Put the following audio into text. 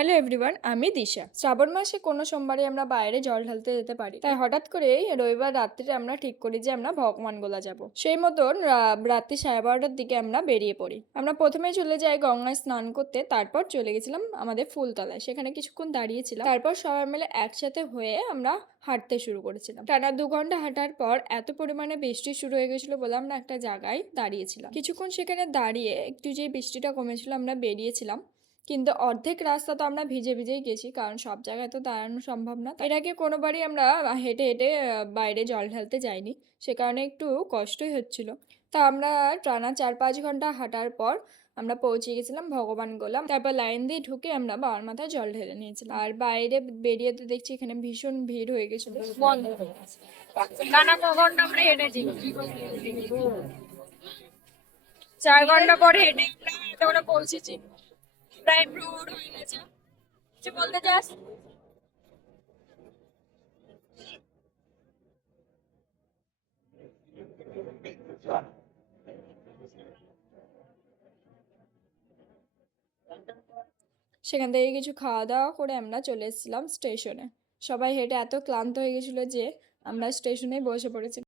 Hello everyone, আমি দিশা। শ্রাবণ মাসে কোনো সোমবারে আমরা বাইরে জল ঢালতে যেতে পারি, তাই হঠাৎ করে রবিবার রাত্রে আমরা ঠিক করি যে আমরা ভগবানগোলা যাব। সেই মতন রাত্রি 12:30টার দিকে আমরা বেরিয়ে পড়ি। আমরা প্রথমে চলে যাই গঙ্গায় স্নান করতে, তারপর চলে গেছিলাম আমাদের ফুলতলায়, সেখানে কিছুক্ষণ দাঁড়িয়েছিলাম। তারপর সবাই মিলে একসাথে হয়ে আমরা হাঁটতে শুরু করেছিলাম। টানা 2 ঘন্টা হাঁটার পর এত পরিমাণে বৃষ্টি শুরু হয়ে গেছিল বলে আমরা একটা জায়গায় দাঁড়িয়েছিলাম। কিছুক্ষণ সেখানে দাঁড়িয়ে একটু যে বৃষ্টিটা কমেছিল আমরা বেরিয়েছিলাম, কিন্তু অর্ধেক রাস্তা তো আমরা ভিজে ভিজেই গেছি, কারণ সব জায়গায় তো দাঁড়ানো সম্ভব না। এর আগে কোনোবারই আমরা হেঁটে হেঁটে বাইরে জল ঢালতে যাইনি, সে কারণে একটু কষ্টই হচ্ছিল। তা আমরা টানা 4-5 ঘন্টা হাঁটার পর আমরা পৌঁছে গেছিলাম ভগবান গোলা। তারপর লাইন দিয়ে ঢুকে আমরা বাবার মাথায় জল ঢেলে নিয়েছিলাম। আর বাইরে বেরিয়ে তো দেখছি এখানে ভীষণ ভিড় হয়ে গেছিল, বন্ধ হয়ে গেছে। টানা ক-ঘন্টা আমরা হেঁটেছি, 4 ঘন্টা পরে হেঁটে আমরা পৌঁছেছি। প্রায় ভোর হয়ে গেছে। কিছু বলতে চাস? সেখান থেকে কিছু খাওয়া দাওয়া করে আমরা চলে এসেছিলাম স্টেশনে। সবাই হেঁটে এত ক্লান্ত হয়ে গেছিলো যে আমরা স্টেশনে বসে পড়েছি।